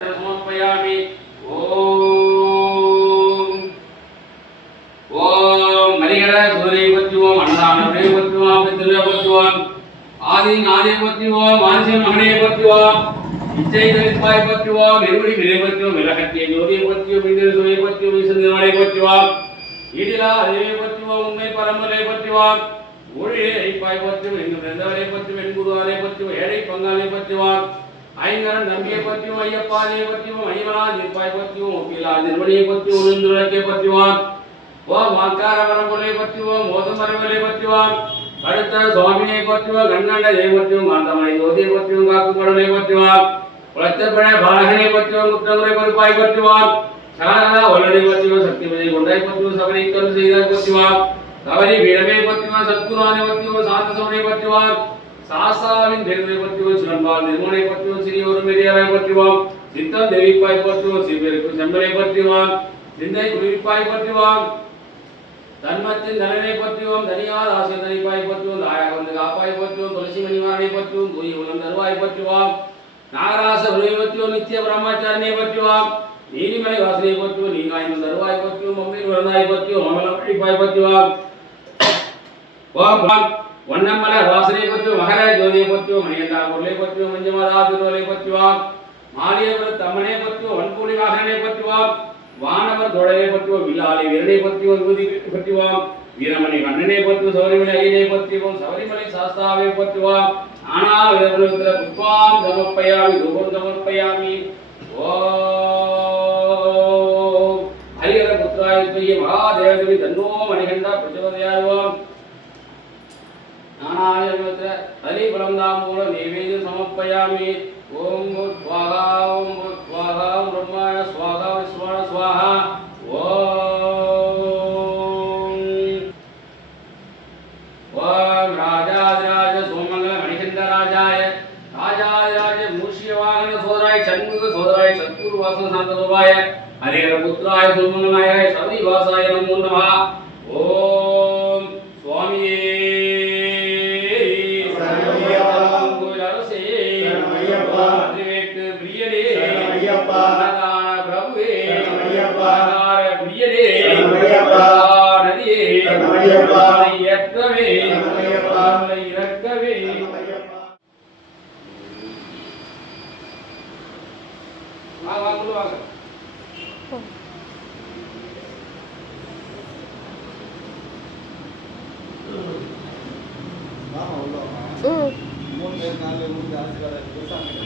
समर्पयामि। ओम ओम मरिगण सूर्यपत्युवम अन्नदानप्रियपत्युवम पितृपत्युवम आदिनादेपत्युवम मानसिमहनेपत्युवम इच्छैतरित्पायपत्युवम निर्मणि विरेपत्युवम विलहत्ये ज्योतिपत्युवम विद्युसूर्यपत्युवम विसंधिवाणेपत्युवम ईडिला देवपत्युवम उम्मै परमलेपत्युवम ஊழியரைப்பாய்பத்தியும் எங்கு பிறந்தவரைப்பத்தியும் எண்குருவாரைப்பத்தியும் ஏழை பங்காளைப்பத்தியும் ஐங்கரன் நம்பியைப்பத்தியும் ஐயப்பாதையப்பத்தியும் ஐயவனாதிப்பாய்பத்தியும் ஒப்பிலா நிர்மணியைப்பத்தியும் உணர்ந்துரைக்கைப்பத்தியும் ஓ மாக்காரவரம்பொல்லைப்பத்தியும் மோதமரவலைப்பத்தியும் அடுத்த சுவாமினைப்பத்தியும் கண்ணண்ட தெய்வத்தியும் காந்தமனை ஜோதியப்பத்தியும் காக்கும் கடலைப்பத்தியும் குளத்தப்பழ பாலகனைப்பத்தியும் குற்றமுறை பொறுப்பாய்பத்தியும் சகலகலா வல்லடைப்பத்தியும் சக்திமதை கொண்டாய்பத்தியும் சபரிக்கல் செய்தாய்பத்தியும் கவரி வீரமே பத்திவா சத்குருவானை பத்திவா சாந்த சோனை பத்திவா சாசாவின் பெருமை பத்திவா சிவன்பால் நிர்மலை பத்திவா சிறியோரு மெரியாரை பத்திவா சித்தம் தேவிப்பாய் பத்திவா சிவருக்கு செம்மலை பத்திவா சிந்தை குளிர்ப்பாய் பத்திவா தன்மத்தின் தனனை பத்திவா தனியார் ஆசை தனிப்பாய் பத்திவா தாயாக வந்து காப்பாய் பத்திவா துளசி மணிவானை பத்திவா தூய் உலன் தருவாய் பத்திவா நாகராச உருவை பத்திவா நித்திய பிரம்மச்சாரனை பத்திவா நீலிமலை வாசனை பத்திவா நீங்காய்ந்த தருவாய் பத்திவா மம்மில் வளர்ந்தாய் பத்திவா மமலம் அழிப்பாய் பத்திவா வண்ணமல வாசனை பத்தியும் மகர ஜோதியை பத்தியும் மணியண்டா பொருளை பத்தியும் மஞ்சமாதா திருவலை பத்தியும் மாலியவர் தம்மனை பத்தியும் வன்பூலி வாகனை பத்தியும் வானவர் தோழனை பத்தியும் வில்லாளி வீரனை பத்தியும் விபூதி பத்தியும் வீரமணி கண்ணனை பத்தியும் சபரிமலை ஐயனை பத்தியும் சபரிமலை சாஸ்தாவை பத்தியும் ஆனா வேதத்துல புஷ்பாம் சமர்ப்பயாமி தூபம் சமர்ப்பயாமி ஓம் ஹரிஹர புத்திராய துய்ய மகாதேவதேவி தன்னோ மணிகண்டா பிரச்சோதயாயுவாம் नानायत्र हरिफलंदामूल नैवेद्य समर्पयामि ओम स्वाहा ओम स्वाहा ब्रह्माय स्वाहा विष्णुय स्वाहा ओम ओम राजाधिराज सोमंगल मणिकंठ राजाय राजाधिराज मूष्यवाहन सोदराय षण्मुख सोदराय सद्गुरु वासन शांत स्वभावाय हरिहर पुत्राय सोमंगलाय सदिवासाय नमो नमः ओम स्वामी மூணு பேர் நாலு மூணு ஆசீர்வாதம்